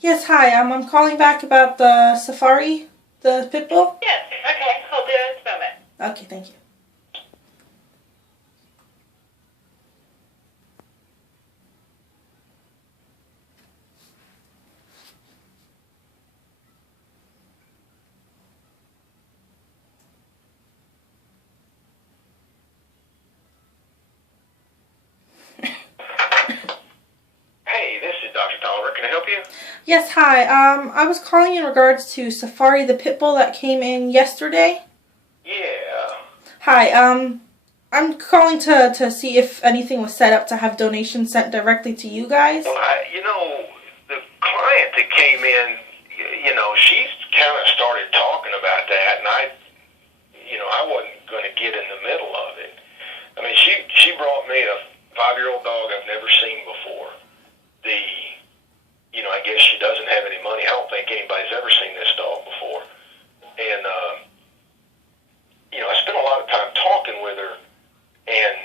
Yes, hi. I'm calling back about the Safari, the pit bull. Yes, okay, hold on just a moment. Okay, thank you. Hey, this is Dr. Tolliver. Can I help you? Yes, hi. I was calling in regards to Safari, the pit bull that came in yesterday. Yeah. Hi. I'm calling to see if anything was set up to have donations sent directly to you guys. Well, the client that came in, she's kind of started talking about that, and I wasn't going to get in the middle of it. I mean, she brought me a 5-year-old dog I've never seen before. I guess she doesn't have any money. I don't think anybody's ever seen this dog before. And, I spent a lot of time talking with her, and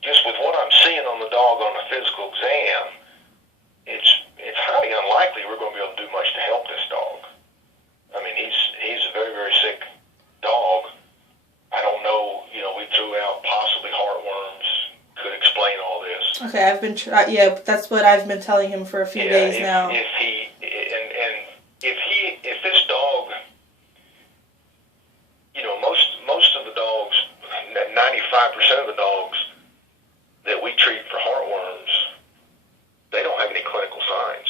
just with what I'm seeing on the dog on a physical exam, it's highly unlikely we're going to be able to do much to help this dog. I mean, he's a very, very sick dog. I don't know, we threw out possibly heartworms, could explain all this. Okay, I've been yeah, that's what I've been telling him for a few days now. If this dog, most of the dogs, 95% of the dogs that we treat for heartworms, they don't have any clinical signs.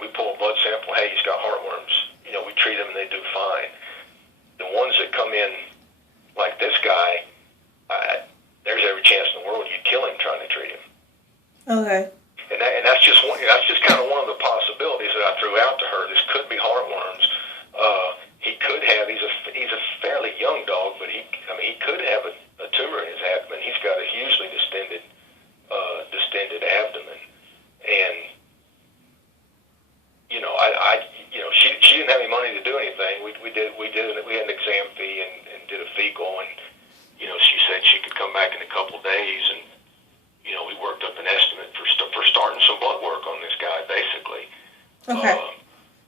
We pull a blood sample, hey, he's got heartworms. We treat them and they do fine. The ones that come in like this guy, there's every chance in the world you'd kill him trying to treat him. Okay. And that's just one. That's just kind of one of the possibilities that I threw out to her. This could be heartworms. He could have. He's a fairly young dog, but he could have a tumor in his abdomen. He's got a hugely distended abdomen, and she didn't have any money to do anything. We had an exam fee and did a fecal, and she said she could come back in a couple of days, and we worked up an estimate for starting some blood work on this guy, basically. Okay.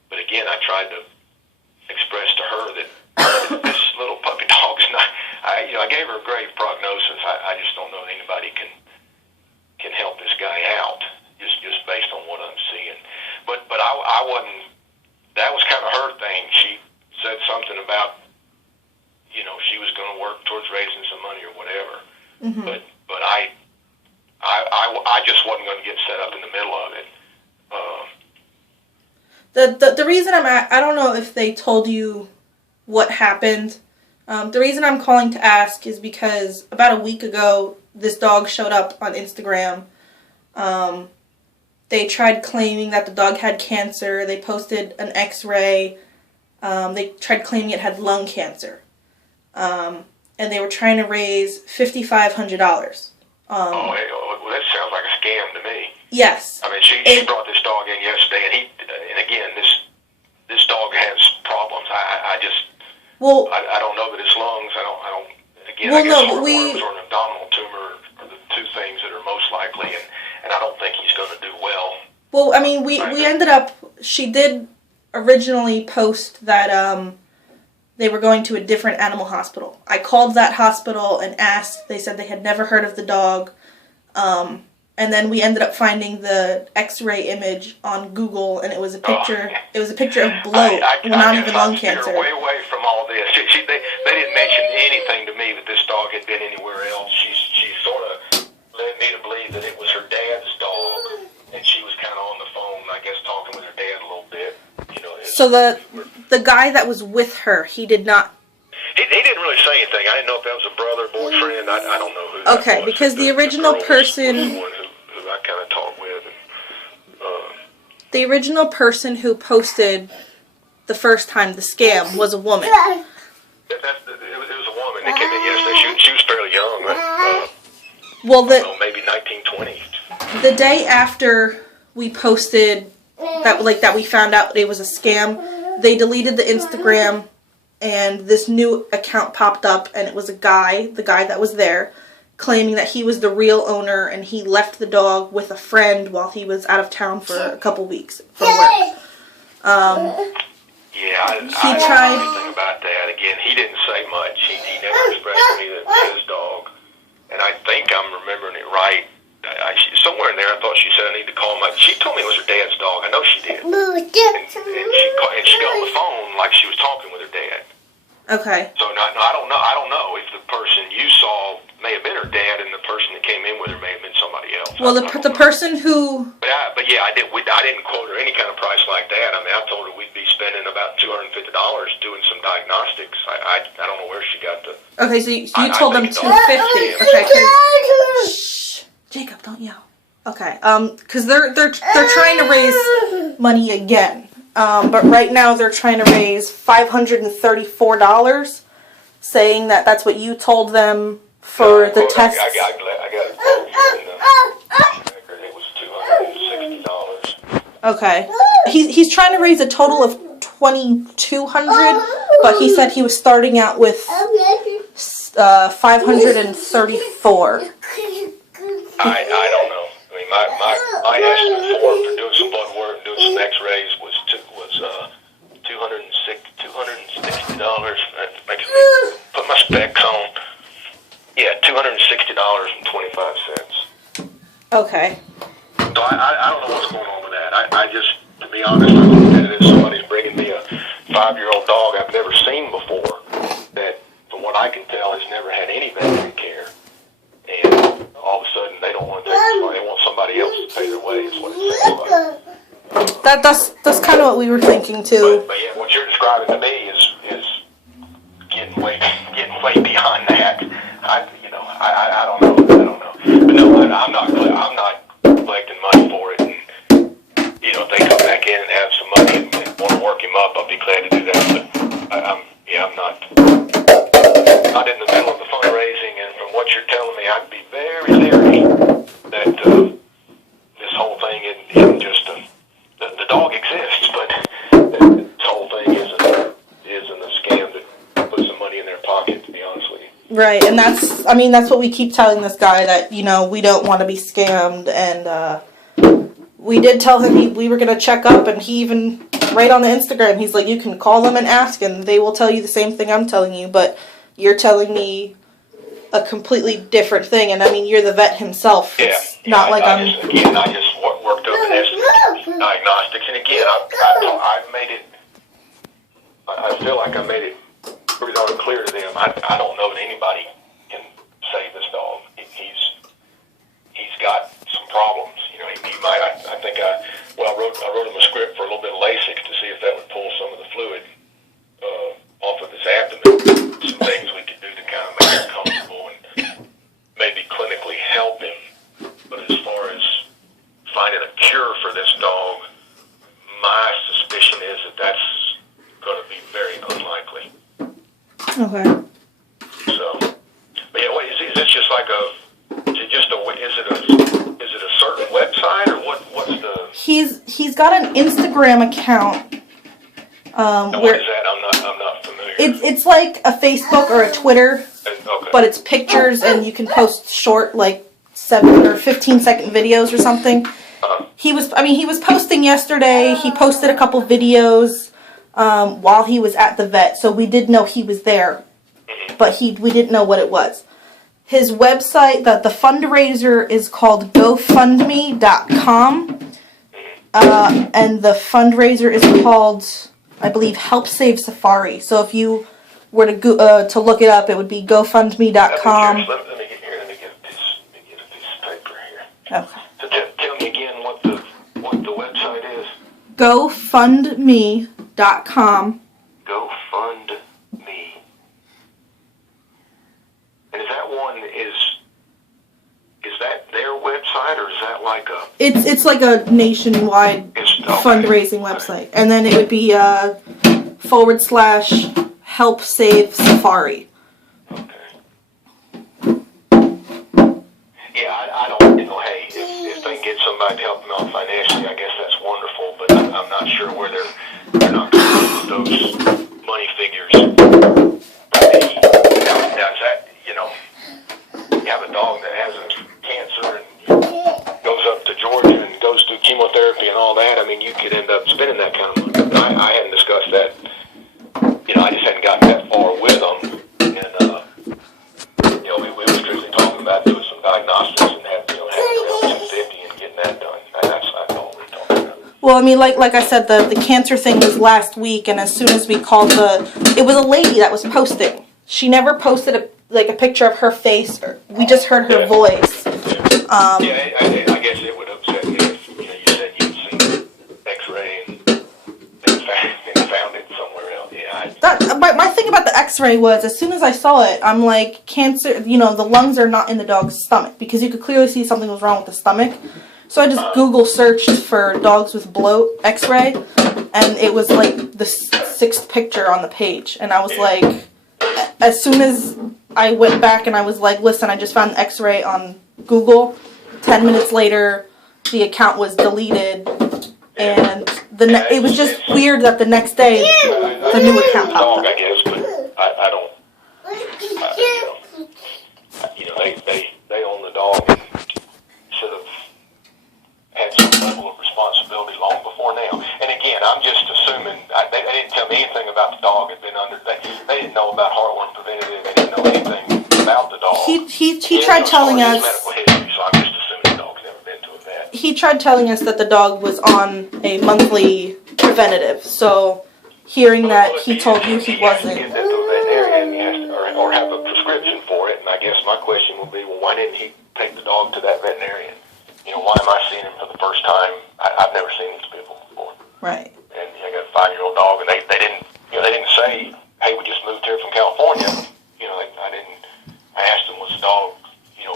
But again, I tried to express to her that this little puppy dog's not. I gave her a grave prognosis. I just don't know that anybody can help this guy out just based on what I'm seeing. But I wasn't. That was kind of her thing. She said something about she was going to work towards raising some money or whatever. Mm-hmm. But I just wasn't going to get set up in the middle of it. The reason I don't know if they told you what happened. The reason I'm calling to ask is because about a week ago, this dog showed up on Instagram. They tried claiming that the dog had cancer. They posted an x-ray. They tried claiming it had lung cancer. And they were trying to raise $5,500. Well, that sounds like a scam to me. Yes. I mean, she brought this dog in yesterday, and again, this dog has problems. I don't know that it's lungs. I don't. Again, I guess heartworms or an abdominal tumor are the two things that are most likely, and I don't think he's going to do well. Well, I mean, we ended up. She did originally post that they were going to a different animal hospital. I called that hospital and asked. They said they had never heard of the dog. And then we ended up finding the X-ray image on Google, and it was a picture. It was a picture of bloat, not even lung cancer. Way away from all this. They didn't mention anything to me that this dog had been anywhere else. She sort of led me to believe that it was her dad's dog, and she was kind of on the phone, I guess, talking with her dad a little bit. So the guy that was with her, he did not. He didn't really say anything. I didn't know if that was a brother, boyfriend. I don't know who. That okay, was. Because the original person. Was the one who I kind of talked with. The original person who posted the first time the scam was a woman. It was a woman that came in yesterday. She was fairly young. Maybe 1920. The day after we posted that we found out it was a scam, they deleted the Instagram, and this new account popped up, and it was the guy that was there, claiming that he was the real owner and he left the dog with a friend while he was out of town for a couple weeks from work. Yeah, I don't know anything about that. Again, he didn't say much. He never expressed to me that it was his dog. And I think I'm remembering it right. Somewhere in there, I thought she said I need to call my. She told me it was her dad's dog. I know she did. And she got on the phone like she was talking with her dad. Okay. So I don't know. I don't know if the person you saw may have been her dad, and the person that came in with her may have been somebody else. Well, the person who. But yeah, I didn't quote her any kind of price like that. I mean, I told her we'd be spending about $250 doing some diagnostics. I don't know where she got the. Okay, so you told them $250. Okay, shh, Jacob, don't yell. Okay, because they're trying to raise money again. But right now they're trying to raise $534, saying that that's what you told them for the test. I got it quote here in the record. It was $260. Okay, he's trying to raise a total of $2,200, but he said he was starting out with 534. I don't know. I mean, my estimate for doing some blood work, doing some X-rays was $260. Put my specs on. Yeah, $260.25. Okay. So I don't know what's going on with that. I just, to be honest, I looked at it as somebody's bringing me a 5-year-old dog I've never seen before. That, from what I can tell, has never had any veterinary care. And all of a sudden, they don't want to take this money. They want somebody else to pay their way, is what it seems like. That's kind of what we were thinking too. But yeah, what you're describing to me is getting way beyond that. I don't know. But no, I'm not collecting money for it. And, if they come back in and have some money and want to work him up, I'll be glad to do that. But I'm not in the middle of the fundraising. And from what you're telling me, I'd be very leery that this whole thing isn't just the dog exists, but this whole thing isn't a scam to put some money in their pocket, to be honest with you. Right, and that's what we keep telling this guy, that, we don't want to be scammed, and we did tell him we were going to check up, and he even, right on the Instagram, he's like, you can call them and ask, and they will tell you the same thing I'm telling you, but you're telling me a completely different thing, and you're the vet himself. It's not like I just worked up an estimate diagnostics, and again, I've made it, I feel like I made it pretty darn clear to them. I don't know that anybody can save this dog. He's got some problems. He might. I think I wrote him a script for a little bit of Lasix to see if that would pull some of the fluid off of his abdomen. Some things we could do to kind of make him comfortable and maybe clinically help him. But as far as finding a cure for this dog, my suspicion is that that's going to be very unlikely. Okay. So, but yeah, wait, is this just like is it a certain website, or what's the? He's got an Instagram account. What is that? I'm not familiar. It's like a Facebook or a Twitter, okay. But it's pictures, and you can post short, like 7 or 15-second videos or something. He was posting yesterday. He posted a couple videos while he was at the vet, so we did know he was there, but we didn't know what it was. His website, the fundraiser is called GoFundMe.com, and the fundraiser is called, I believe, Help Save Safari. So if you were to look it up, it would be GoFundMe.com. Let me get a piece of paper here. Okay. So tell me again what the website is. GoFundMe.com. GoFundMe. And is that one is that their website, or is that like a? It's like a nationwide fundraising website, and then it would be /Help Save Safari. Okay. Yeah, I don't. Hey, if they can get somebody to help them out financially, I guess that's wonderful. But I'm not sure where they're not coming with those money figures. Now is that you have a dog could end up spending that kind of money. I hadn't discussed that. I just hadn't gotten that far with them, and we were strictly talking about doing some diagnostics and having around 250 and getting that done. That's all we're talking about. Well, I mean, like I said, the cancer thing was last week, and as soon as we called it was a lady that was posting. She never posted a picture of her face. We just heard her voice. I guess it would upset me if you said you'd seen X-ray and then found it somewhere else. My thing about the X-ray was, as soon as I saw it, I'm like, cancer. The lungs are not in the dog's stomach, because you could clearly see something was wrong with the stomach. So I just Google searched for dogs with bloat X-ray, and it was like the 6th picture on the page, and I was like, as soon as I went back and I was like, listen, I just found the X-ray on Google. 10 minutes later, the account was deleted, and it was just weird that the next day the new account popped up. I guess, but I don't. They own the dog and should have had some level of responsibility long before now. And again, I'm just assuming they didn't tell me anything about the dog. Had been under. They didn't know about heartworm preventative. They didn't know anything about the dog. He tried telling us. Medical history, so I'm just assuming the dog's never been to a vet. He tried telling us that the dog was on a monthly preventative. So, hearing that he told you he wasn't. He has to get that to a veterinarian, and he has to, or have a prescription for it. And I guess my question would be, well, why didn't he take the dog to that veterinarian? Why am I seeing him for the first time? I've never seen these people before. Right. And I got a 5-year-old dog, and they didn't say, hey, we just moved here from California. I asked them, was the dog,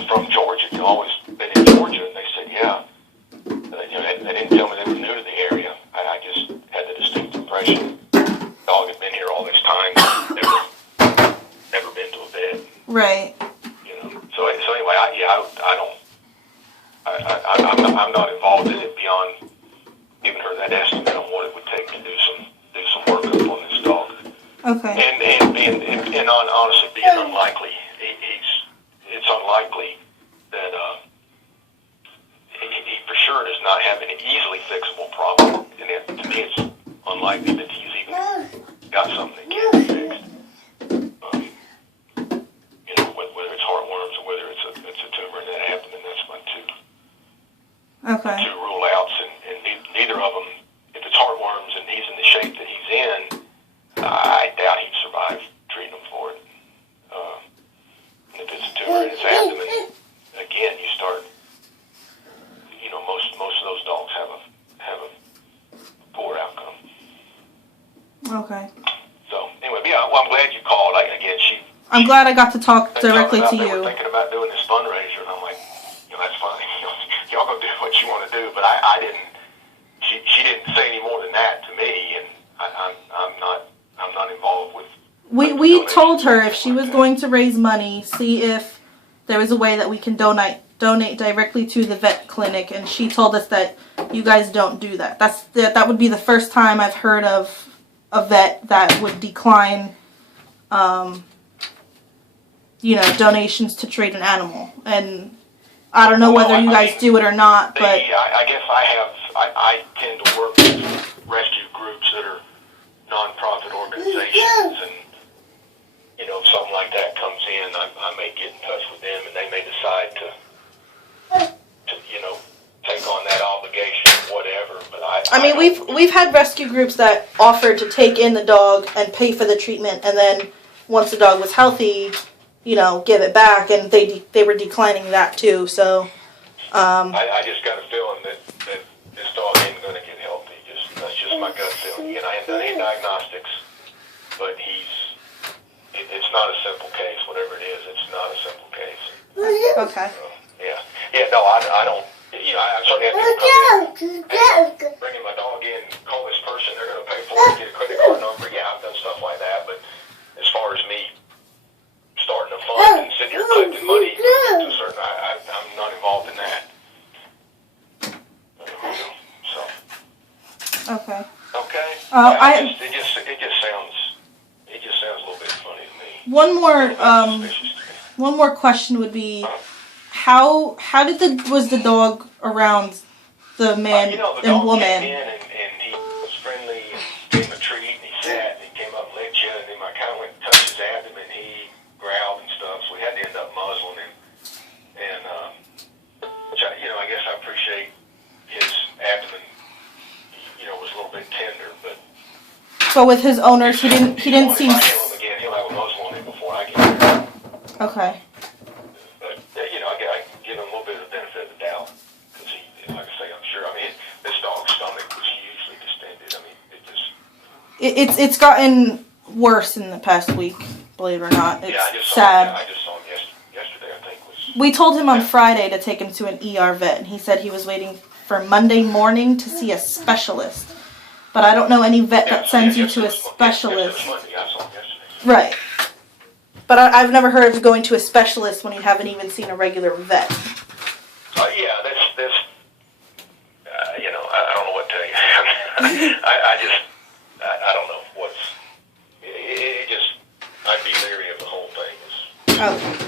from Georgia? They always been in Georgia, and they said, yeah. They didn't tell me they were new to the area. I just had the distinct impression the dog had been here all this time, never been to a vet. Right. So anyway, I don't. I'm not involved in it beyond giving her that estimate on what it would take to do some work up on this dog. Okay. And honestly, being unlikely, it's unlikely that he for sure does not have an easily fixable problem. And to me, it's unlikely that he's even got something that can be fixed. Whether it's heartworms or whether it's a tumor in that abdomen, that's my two rule outs, and neither of them. If it's heartworms and he's in the shape that he's in, I doubt he'd survive treating him for it. And if it's a tumor in his abdomen, again, you start. Most of those dogs have a poor outcome. Okay. So anyway, I'm glad you called. I'm glad I got to talk directly to They were you. thinking about doing this fundraiser, and I'm like, that's fine. Y'all go do what you want to do, but I didn't. She didn't say any more than that to me, and I'm not involved with. We told her if she was going to raise money, see if there was a way that we can donate directly to the vet clinic, and she told us that you guys don't do that. That would be the first time I've heard of a vet that would decline donations to trade an animal. And I don't know whether you guys do it or not, but I guess I tend to work with rescue groups that are nonprofit organizations, and if something like that comes in, I may get in touch with them, and they may decide to take on that obligation, whatever. But I mean, we've had rescue groups that offered to take in the dog and pay for the treatment, and then once the dog was healthy, give it back, and they were declining that too. So I just got a feeling that this dog ain't going to get healthy. That's just my gut feeling. And I haven't done any diagnostics, but it's not a simple case. Whatever it is, it's not a simple case. Okay. No, I don't. I certainly have to come bringing my dog in, call this person, they're going to pay for it, get a credit card number. Yeah, I've done stuff like that, but as far as me starting a fund and sitting here collecting money to a certain, I'm not involved in that. So. Okay. Okay. It just sounds a little bit funny to me. One more question would be, how was the dog around the man You know, the and dog woman. came in and he was friendly and gave him a treat and he sat and he came up and licked you and then I kind of went and touched his abdomen and he growled and stuff, so we had to end up muzzling him. And, which I guess I appreciate his abdomen, was a little bit tender, but. But with his owners, he didn't seem. If I handle him again, he'll have a muzzle on him before I get there. Okay. But, I give him a little bit of the benefit of the doubt. Because like I say, I'm sure, this dog's stomach was hugely distended. It's gotten worse in the past week, believe it or not. It's sad. I just saw him yesterday, I think. We told him on Friday to take him to an ER vet, and he said he was waiting for Monday morning to see a specialist. But I don't know any vet that sends you to a specialist. Monday. I saw him yesterday. Right. But I've never heard of going to a specialist when you haven't even seen a regular vet. Yeah, that's I don't know what to tell you. I don't know what's. It just, I'd be leery of the whole thing. Okay.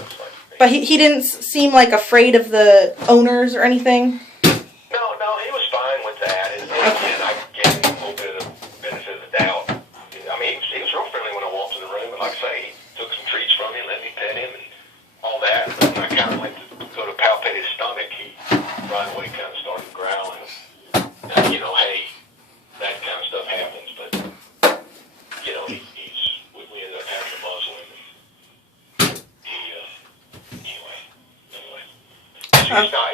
But he didn't seem like afraid of the owners or anything? No, he was fine with that. And I gave him a little bit of benefit of the doubt. He was real friendly when I walked in the room. And like I say, he took some treats from me and let me pet him and all that. But when I kind of went to go to palpate his stomach, he right away kind of started growling. Hey, that kind of stuff happens. But, we ended up having to muzzle him. Anyway. He's not,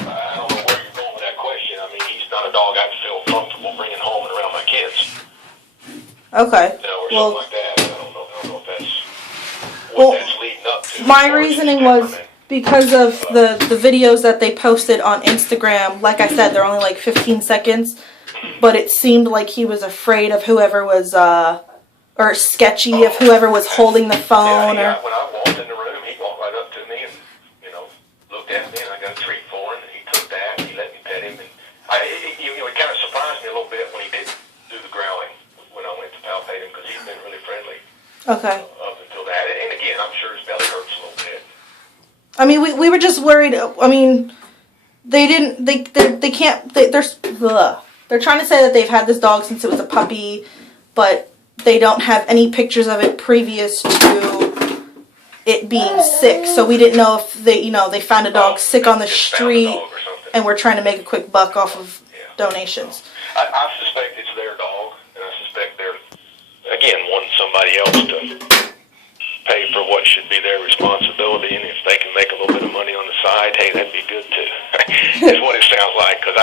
I don't know where you're going with that question. He's not a dog I feel comfortable bringing home and around my kids. Okay. Or Well, something like that. I don't know if that's what that's leading up to. my reasoning was because of the videos that they posted on Instagram. Like I said, they're only like 15 seconds. But it seemed like he was afraid of whoever was, or sketchy of whoever was holding the phone. Yeah, when I walked in the room, he walked right up to me and, looked at me, and I got a treat for him, and he took that, and he let me pet him, and it kind of surprised me a little bit when he did do the growling when I went to palpate him, because he's been really friendly. Okay. Up until that, and again, I'm sure his belly hurts a little bit. We were just worried. They're trying to say that they've had this dog since it was a puppy, but they don't have any pictures of it previous to it being sick. So we didn't know if they found a dog sick on the street and we're trying to make a quick buck off of donations. I suspect it's their dog, and I suspect they're, again, wanting somebody else to pay for what should be their responsibility, and if they can make a little bit of money on the side, hey, that'd be good too. Is what it sounds like, because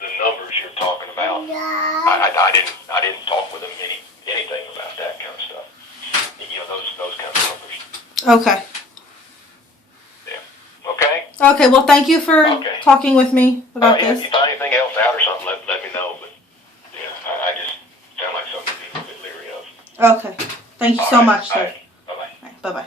the numbers you're talking about, I didn't talk with them anything about that kind of stuff. Those kind of numbers. Okay. Yeah. Okay. Okay. Well, thank you for talking with me about If this. you find anything else out or something, let me know. But I just sound like something to be a little bit leery of. Okay. Thank you so much, sir. Bye bye. Bye bye.